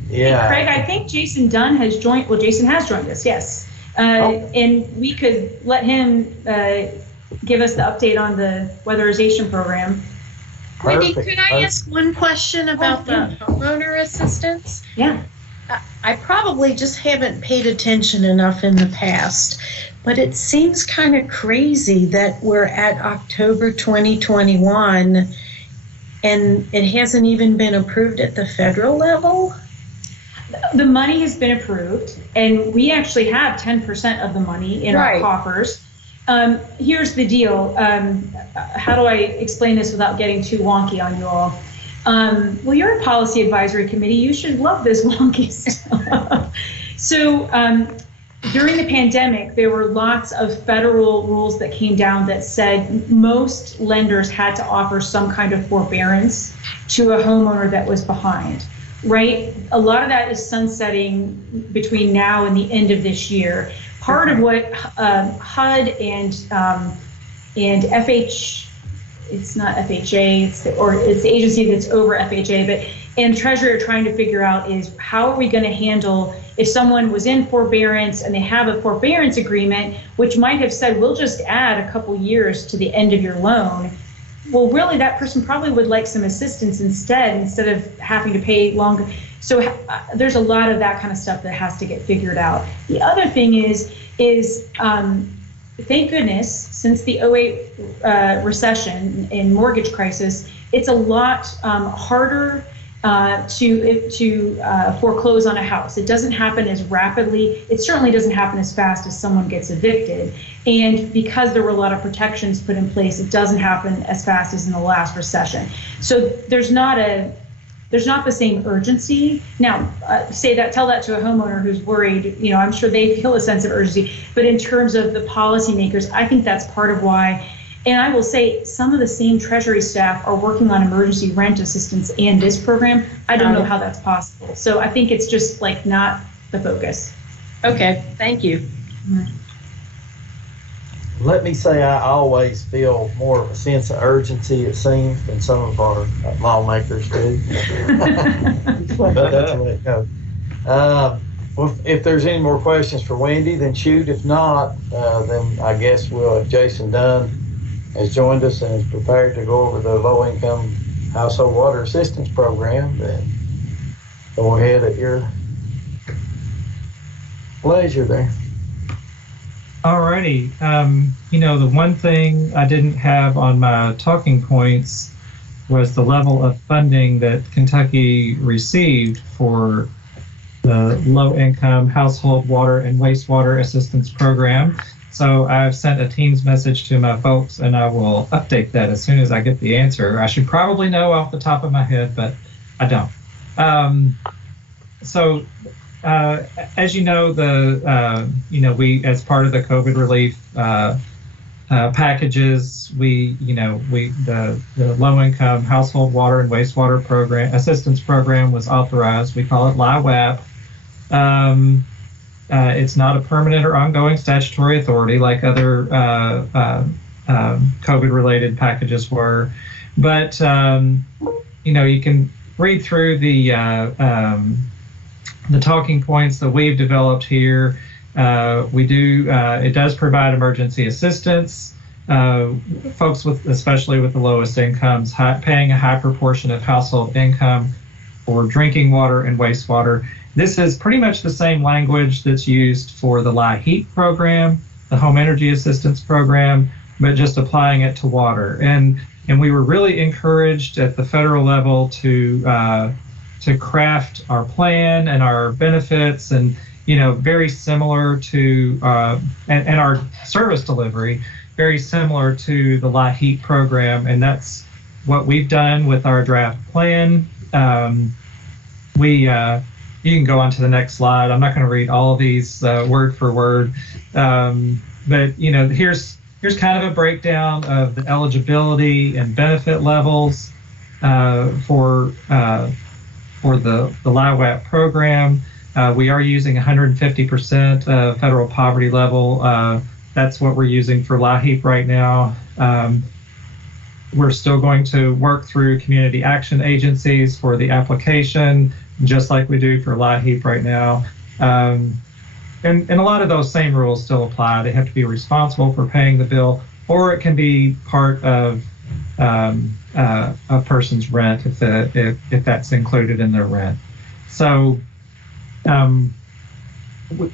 yeah. Hey, Craig, I think Jason Dunn has joined. Well, Jason has joined us, yes. And we could let him give us the update on the Weatherization Program. Wendy, could I ask one question about the Homeowner Assistance? Yeah. I probably just haven't paid attention enough in the past, but it seems kind of crazy that we're at October 2021 and it hasn't even been approved at the federal level? The money has been approved, and we actually have 10% of the money in our coffers. Here's the deal. How do I explain this without getting too wonky on you all? Well, you're a policy advisory committee. You should love this wonky stuff. So during the pandemic, there were lots of federal rules that came down that said most lenders had to offer some kind of forbearance to a homeowner that was behind, right? A lot of that is sunsetting between now and the end of this year. Part of what HUD and FH, it's not FHA, it's the agency that's over FHA, and Treasury are trying to figure out is how are we going to handle if someone was in forbearance and they have a forbearance agreement, which might have said, we'll just add a couple years to the end of your loan. Well, really, that person probably would like some assistance instead of having to pay longer. So there's a lot of that kind of stuff that has to get figured out. The other thing is thank goodness, since the 08 recession and mortgage crisis, it's a lot harder to foreclose on a house. It doesn't happen as rapidly. It certainly doesn't happen as fast as someone gets evicted. And because there were a lot of protections put in place, it doesn't happen as fast as in the last recession. So there's not the same urgency. Now, tell that to a homeowner who's worried. I'm sure they feel a sense of urgency. But in terms of the policymakers, I think that's part of why. And I will say some of the same Treasury staff are working on emergency rent assistance and this program. I don't know how that's possible. So I think it's just not the focus. Okay, thank you. Mm-hmm. Let me say I always feel more of a sense of urgency, it seems, than some of our lawmakers do. But that's the way it goes. Well, if there's any more questions for Wendy, then shoot. If not, then I guess if Jason Dunn has joined us and is prepared to go over the low-income household water assistance program, then go ahead at your leisure there. Alrighty. The one thing I didn't have on my talking points was the level of funding that Kentucky received for the low-income household water and wastewater assistance program. So I've sent a Teams message to my folks, and I will update that as soon as I get the answer. I should probably know off the top of my head, but I don't. As you know, we, as part of the COVID relief packages, the low-income household water and wastewater program assistance program was authorized. We call it LIWAP. It's not a permanent or ongoing statutory authority like other COVID-related packages were, but you can read through the talking points that we've developed here. It does provide emergency assistance. Folks especially with the lowest incomes, paying a high proportion of household income for drinking water and wastewater. This is pretty much the same language that's used for the LIHEAP program, the Home Energy Assistance Program, but just applying it to water. And we were really encouraged at the federal level to craft our plan and our benefits, and very similar to and our service delivery, very similar to the LIHEAP program, and that's what we've done with our draft plan. You can go on to the next slide. I'm not going to read all of these word for word, but here's kind of a breakdown of the eligibility and benefit levels for the LIWAP program. We are using 150% federal poverty level. That's what we're using for LIHEAP right now. We're still going to work through community action agencies for the application, just like we do for LIHEAP right now. And a lot of those same rules still apply. They have to be responsible for paying the bill, or it can be part of a person's rent if that's included in their rent. So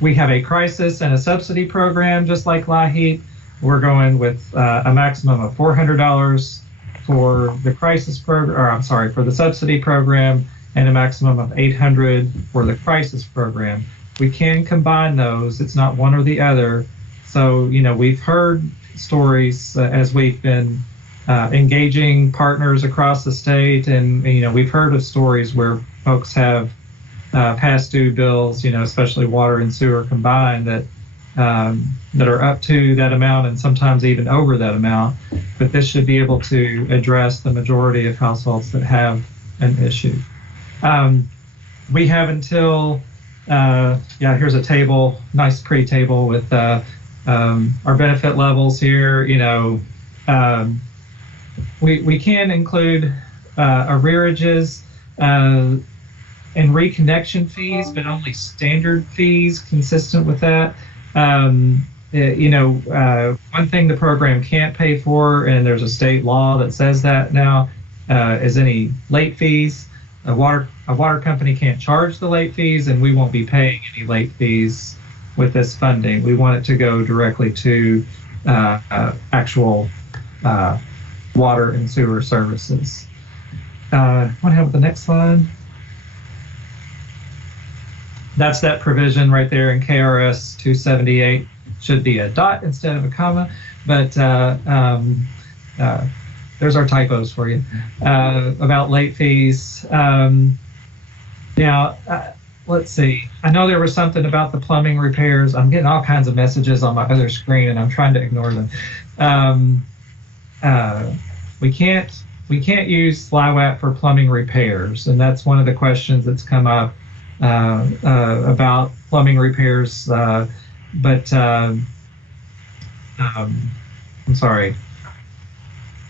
we have a crisis and a subsidy program, just like LIHEAP. We're going with a maximum of $400 for the crisis program, or I'm sorry, for the subsidy program, and a maximum of 800 for the crisis program. We can combine those. It's not one or the other. So, we've heard stories as we've been engaging partners across the state, and we've heard of stories where folks have past due bills, especially water and sewer combined, that are up to that amount and sometimes even over that amount. But this should be able to address the majority of households that have an issue. We have until, here's a table, nice pretty table with our benefit levels here. We can include arrearages and reconnection fees, but only standard fees consistent with that. One thing the program can't pay for, and there's a state law that says that now, is any late fees. A water company can't charge the late fees, and we won't be paying any late fees with this funding. We want it to go directly to actual water and sewer services. Want to have the next slide? That's that provision right there in KRS 278. Should be a dot instead of a comma, but there's our typos for you about late fees. Now, let's see. I know there was something about the plumbing repairs. I'm getting all kinds of messages on my other screen, and I'm trying to ignore them. We can't use SLIWAP for plumbing repairs, and that's one of the questions that's come up about plumbing repairs. I'm sorry.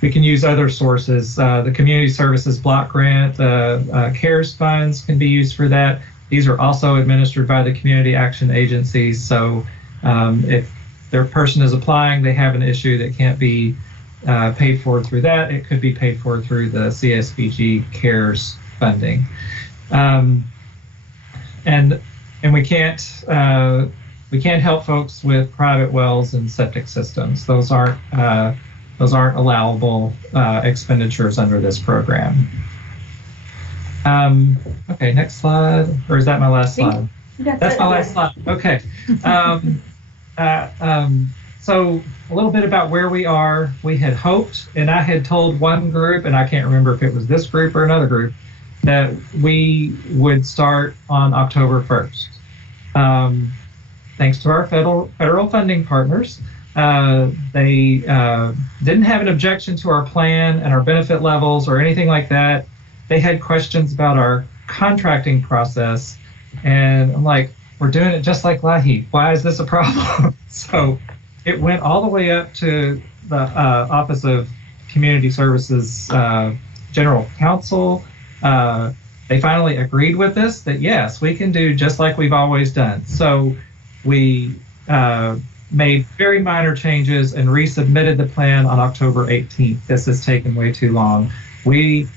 We can use other sources. The Community Services Block Grant, CARES funds can be used for that. These are also administered by the community action agencies. So if their person is applying, they have an issue that can't be paid for through that, it could be paid for through the CSBG CARES funding. And we can't help folks with private wells and septic systems. Those aren't allowable expenditures under this program. Okay, next slide. Or is that my last slide? That's my last slide. Okay. So a little bit about where we are. We had hoped, and I had told one group, and I can't remember if it was this group or another group, that we would start on October 1st. Thanks to our federal funding partners, they didn't have an objection to our plan and our benefit levels or anything like that. They had questions about our contracting process, and I'm like, we're doing it just like LIHEAP. Why is this a problem? So it went all the way up to the Office of Community Services General Counsel. They finally agreed with us that yes, we can do just like we've always done. So we made very minor changes and resubmitted the plan on October 18th. This has taken way too long. We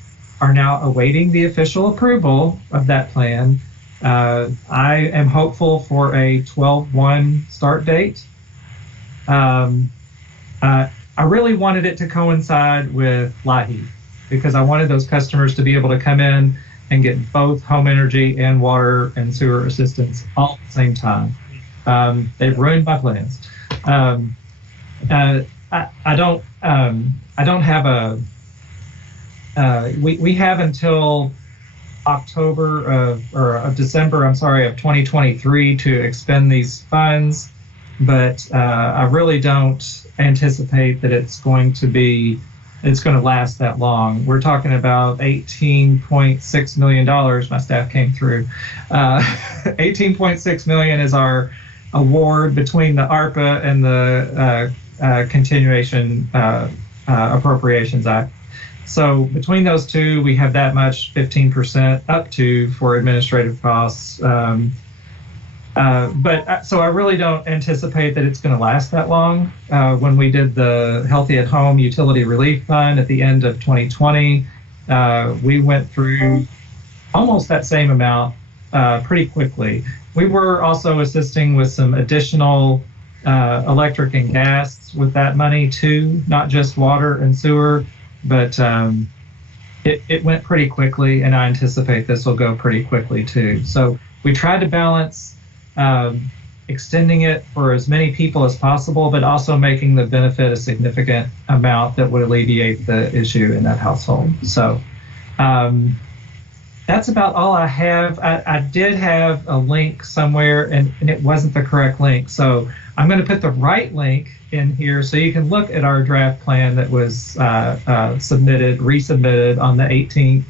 are now awaiting the official approval of that plan. I am hopeful for a 12/1 start date. I really wanted it to coincide with LIHEAP because I wanted those customers to be able to come in and get both home energy and water and sewer assistance all at the same time. They've ruined my plans. I don't have a. We have until October of December, of 2023 to expend these funds, but I really don't anticipate that it's going to last that long. We're talking about $18.6 million. My staff came through. $18.6 million is our award between the ARPA and the Continuation Appropriations Act. So between those two, we have that much, 15% up to for administrative costs. So I really don't anticipate that it's going to last that long. When we did the Healthy at Home Utility Relief Fund at the end of 2020, we went through almost that same amount pretty quickly. We were also assisting with some additional electric and gas with that money too, not just water and sewer. but it went pretty quickly, and I anticipate this will go pretty quickly too. So we tried to balance extending it for as many people as possible, but also making the benefit a significant amount that would alleviate the issue in that household. So that's about all I have. I did have a link somewhere, and it wasn't the correct link. So I'm going to put the right link in here so you can look at our draft plan that was resubmitted on the 18th.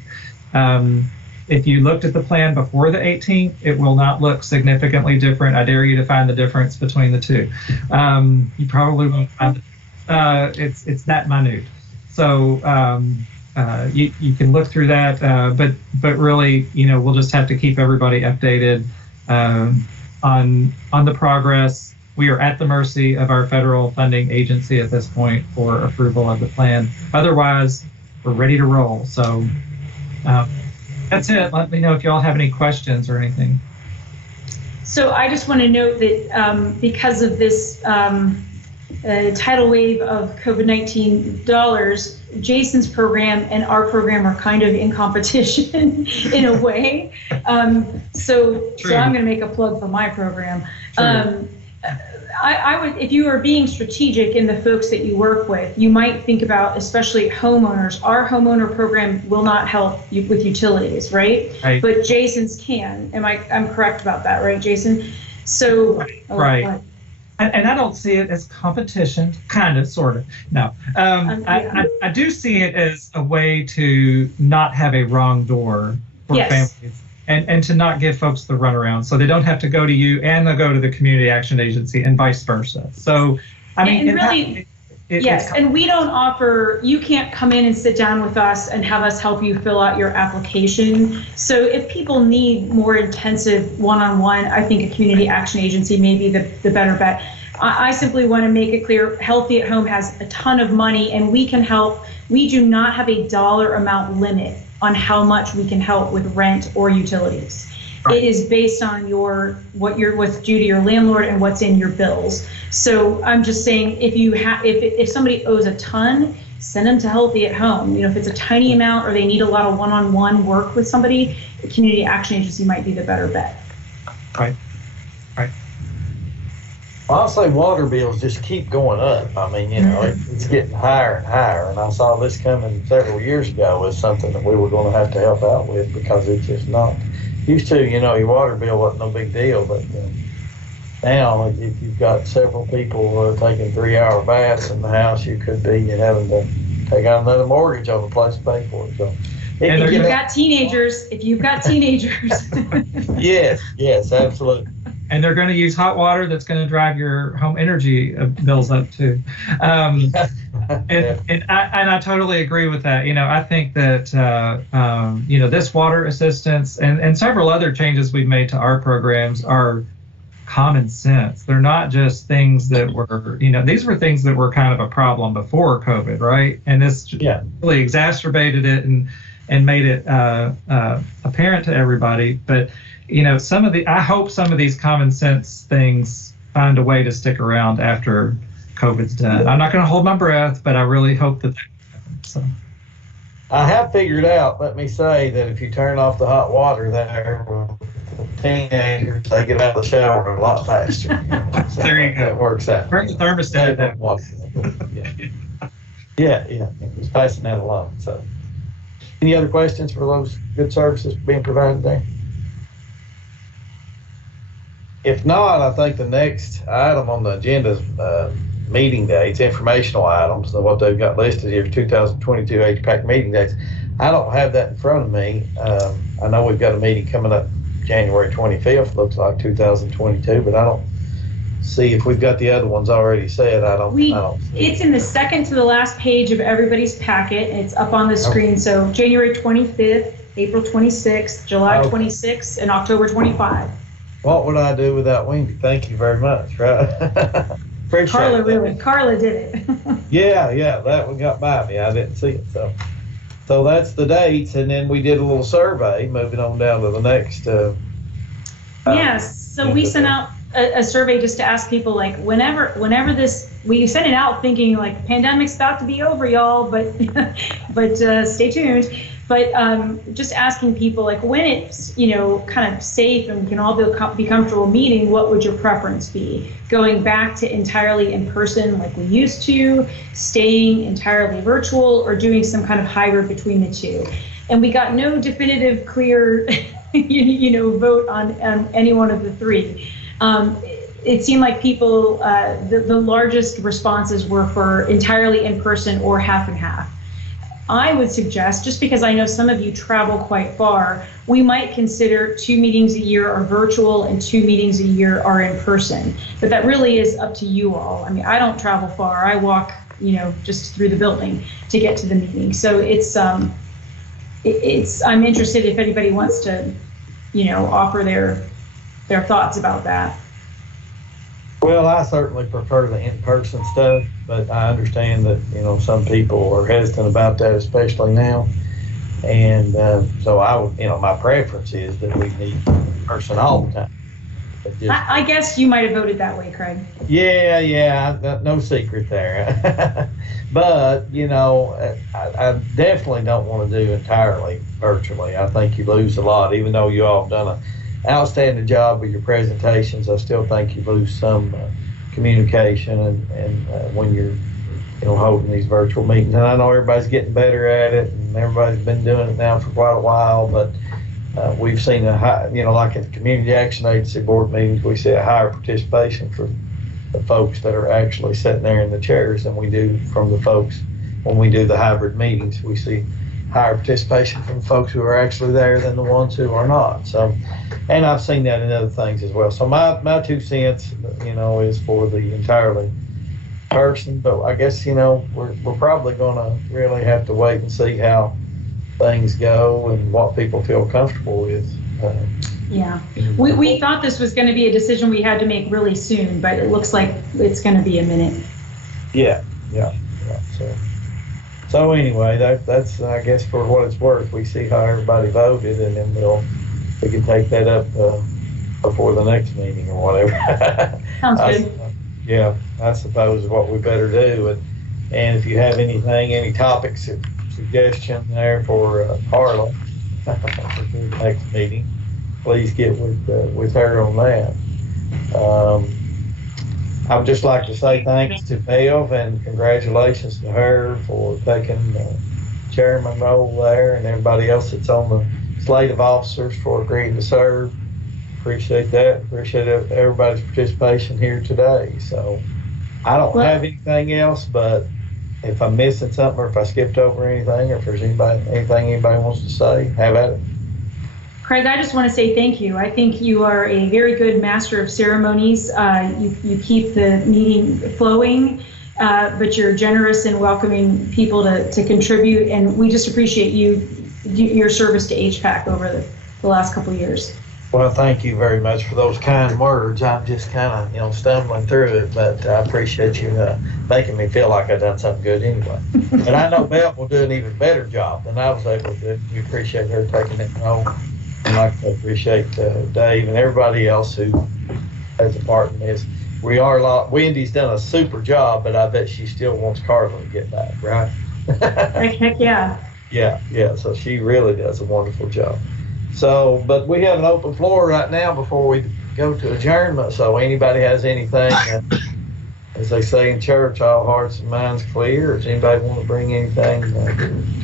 If you looked at the plan before the 18th, it will not look significantly different. I dare you to find the difference between the two. You probably won't find it. It's that minute. So you can look through that, but really, we'll just have to keep everybody updated on the progress. We are at the mercy of our federal funding agency at this point for approval of the plan. Otherwise, we're ready to roll. So that's it. Let me know if y'all have any questions or anything. So I just want to note that because of this tidal wave of COVID-19 dollars, Jason's program and our program are kind of in competition in a way. So I'm going to make a plug for my program. I would, if you are being strategic in the folks that you work with, you might think about, especially homeowners. Our homeowner program will not help you with utilities, right? But Jason's can. I'm correct about that, right, Jason? So right. And I don't see it as competition, kind of, sort of. No, I do see it as a way to not have a wrong door for families. And to not give folks the runaround, so they don't have to go to you and they'll go to the community action agency and vice versa. So, I mean, and really, and we don't offer, you can't come in and sit down with us and have us help you fill out your application. So if people need more intensive one-on-one, I think a community action agency may be the better bet. I simply want to make it clear, Healthy at Home has a ton of money and we can help. We do not have a dollar amount limit on how much we can help with rent or utilities. It is based on what's due to your landlord and what's in your bills. So I'm just saying, if somebody owes a ton, send them to Healthy at Home. If it's a tiny amount or they need a lot of one-on-one work with somebody, the community action agency might be the better bet. Right. Honestly, water bills just keep going up. I mean, it's getting higher and higher. And I saw this coming several years ago as something that we were going to have to help out with because it's just not used to, your water bill wasn't no big deal. But now, if you've got several people taking 3-hour baths in the house, you could be having to take out another mortgage on the place to pay for it. So, if you've got teenagers. Yes, absolutely. And they're going to use hot water that's going to drive your home energy bills up too. And I totally agree with that. I think that, this water assistance and several other changes we've made to our programs are common sense. They're not just things that were, these were things that were kind of a problem before COVID, right? And this really exacerbated it and made it apparent to everybody. But I hope some of these common sense things find a way to stick around after COVID's done. I'm not going to hold my breath, but I really hope that happens. So. I have figured out, let me say, that if you turn off the hot water there with teenagers, they get out of the shower a lot faster. So there you go. That works out. Turn the thermostat down. Yeah. It's passing that along. So, any other questions for those good services being provided there? If not, I think the next item on the agenda is meeting dates, informational items. So what they've got listed here, 2022 Hpac meeting dates. I don't have that in front of me. I know we've got a meeting coming up January 25th, looks like 2022, but I don't see if we've got the other ones already said. I don't see it's in the second to the last page of everybody's packet. It's up on the screen. So January 25th, April 26th, July 26th, and October 25th. What would I do without Wendy? Thank you very much. Right? Appreciate Carla did it. Yeah, that one got by me. I didn't see it. So that's the dates, and then we did a little survey. Moving on down to the next. Yes. So we sent out a survey just to ask people, like, whenever this we sent it out thinking like pandemic's about to be over, y'all, but stay tuned. But just asking people like when it's kind of safe and we can all be comfortable meeting, what would your preference be? Going back to entirely in person like we used to, staying entirely virtual, or doing some kind of hybrid between the two? And we got no definitive, clear, vote on any one of the three. It seemed like people, the largest responses were for entirely in person or half and half. I would suggest, just because I know some of you travel quite far, we might consider 2 meetings a year are virtual and 2 meetings a year are in person. But that really is up to you all. I mean, I don't travel far. I walk, just through the building to get to the meeting. So I'm interested if anybody wants to, offer their thoughts about that. Well, I certainly prefer the in-person stuff, but I understand that, some people are hesitant about that, especially now. And so I would, my preference is that we meet in person all the time. I guess you might have voted that way, Craig. Yeah, no secret there. But, I definitely don't want to do entirely virtually. I think you lose a lot, even though you all have done an outstanding job with your presentations. I still think you lose some communication and when you're holding these virtual meetings. And I know everybody's getting better at it, and everybody's been doing it now for quite a while, but we've seen a high, like at the Community Action Agency board meetings, we see a higher participation from the folks that are actually sitting there in the chairs than we do from the folks when we do the hybrid meetings. We see higher participation from folks who are actually there than the ones who are not. So, and I've seen that in other things as well. So my 2 cents, is for the entirely person. But I guess, we're probably going to really have to wait and see how things go and what people feel comfortable with. Yeah, we thought this was going to be a decision we had to make really soon, but it looks like it's going to be a minute. Yeah. So anyway, that's I guess for what it's worth, we see how everybody voted, and then we can take that up before the next meeting or whatever. Sounds good. Yeah, I suppose is what we better do. And if you have any topics, suggestion there for Carla for the next meeting, please get with her on that. I would just like to say thanks to Bev and congratulations to her for taking the chairman role there, and everybody else that's on the slate of officers for agreeing to serve. Appreciate that. Appreciate everybody's participation here today. So I don't have anything else, but if I'm missing something or if I skipped over anything or if there's anything anybody wants to say, have at it. Craig, I just want to say thank you. I think you are a very good master of ceremonies. You keep the meeting flowing, but you're generous in welcoming people to contribute, and we just appreciate your service to Hpac over the last couple of years. Well, thank you very much for those kind words. I'm just kind of, stumbling through it, but I appreciate you making me feel like I've done something good anyway. And I know Beth will do an even better job than I was able to do. We appreciate her taking it home. And I appreciate Dave and everybody else who has a part in this. Wendy's done a super job, but I bet she still wants Carla to get back, right? Heck yeah. Yeah. So she really does a wonderful job. So, but we have an open floor right now before we go to adjournment. So anybody has anything, as they say in church, all hearts and minds clear. Does anybody want to bring anything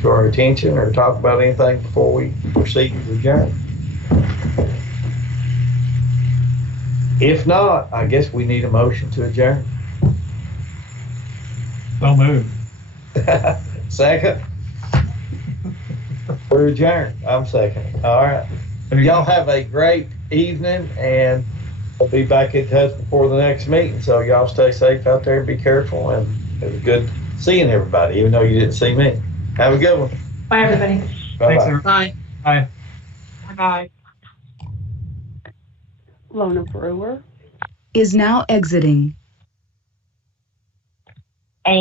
to our attention or talk about anything before we proceed to adjourn? If not, I guess we need a motion to adjourn. Don't move. Second. We're adjourned. I'm second. All right. Y'all have a great evening, and we'll be back in touch before the next meeting. So y'all stay safe out there and be careful. And it was good seeing everybody, even though you didn't see me. Have a good one. Bye, everybody. Bye-bye. Thanks, everybody. Bye. Bye. Lona Brewer is now exiting.